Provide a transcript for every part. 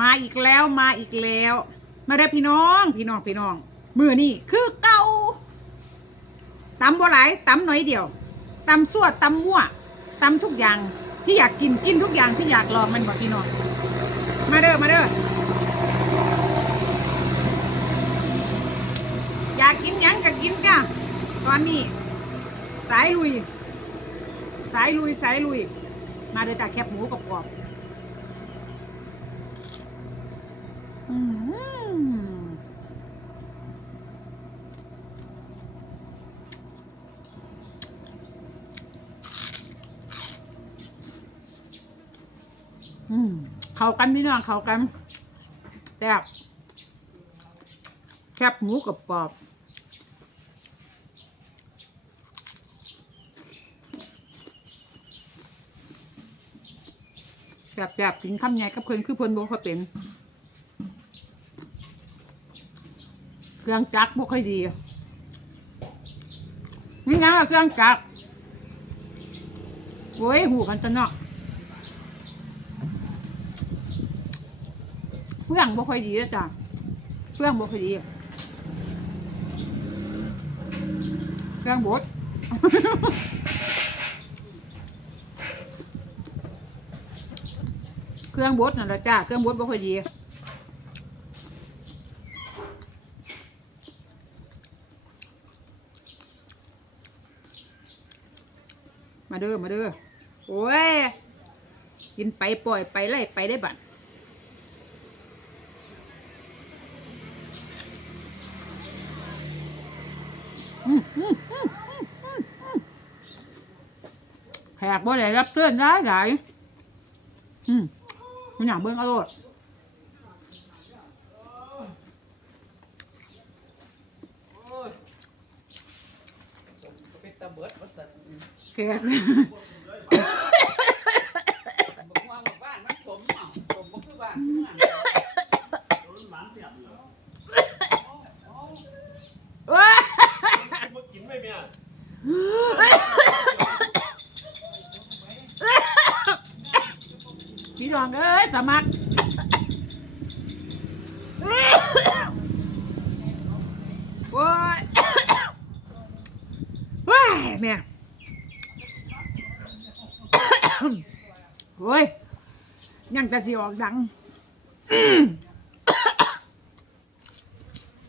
มาอีกแล้วมาอีกแล้ว มาได้พี่น้อง พี่น้องพี่น้อง มือนี่คือเก่าตำบัวไหลายตำหน่อยเดียวตำสั่วตำมั่วตำทุกอย่างที่อยากกินกินทุกอย่างที่อยากลองมันบอกพี่น้องมาเด้อมาเด้ออยากกินยังก็กินก้ะตอนนี้ สายลุย สายลุยสายลุย มาเด้อจ้าแคบหมูกรอบๆ อืม อืมเข้ากันพี่น้องเข้ากันแซ่บแคบหมูกับกรอบแซ่บแซ่บกินคำใหญ่กับเพิ่นคือเพิ่นบ่ค่อยเป็น เครื่องจักรบ่ค่อยดี นี่นะเครื่องจักรโอ้ยหูกันตะเนาะ เฟื่องบ่ค่อยดีจ้ะเฟื่องบ่ค่อยดีเครื่องบดเครื่องบดนั่นแหละจ้ะเครื่องบดบ่ค่อยดีมาเด้อมาเด้อโอ้ยกินไปปล่อยไปไล่ไปได้บัดอืมอืมอืมอืมอืมอืม แขกบ่ได้รับเตือนได้หลายอืมมันอยากเบิ่งเอาโลดเป็นตะเบิดวัดสันแขกบอกว่าบอกบ้านมันสมเนาะสมบ่คือบ้านเมือง ว้า มากินไหมเมีย พี่รองเอ้ยสมัครโอ้ยว้ายแม่โอ้ยยังจะสิออกดัง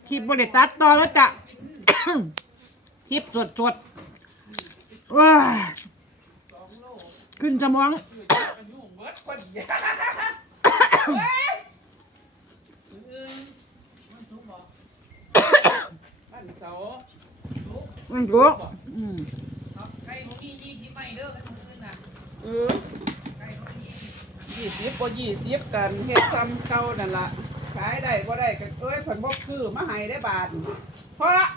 คลิปบริตัดต่อแล้วจ้ะคลิปสดสดว้าขึ้นสมอง ยุ่งเบิดคนเดียวอืมมันสุกบ่บ้านเสามันรู้อืมครับไก่ผมมียี่สิบไม่เด้อกันมื้อน่ะเออไก่ของนี่ยี่สิบกว่ยี่สิบกันเฮ็ดซ้ำเก่านั่นล่ะขายได้บ่ได้ก็เอ้ยผลบ่คือมาให้ได้บาทพราะ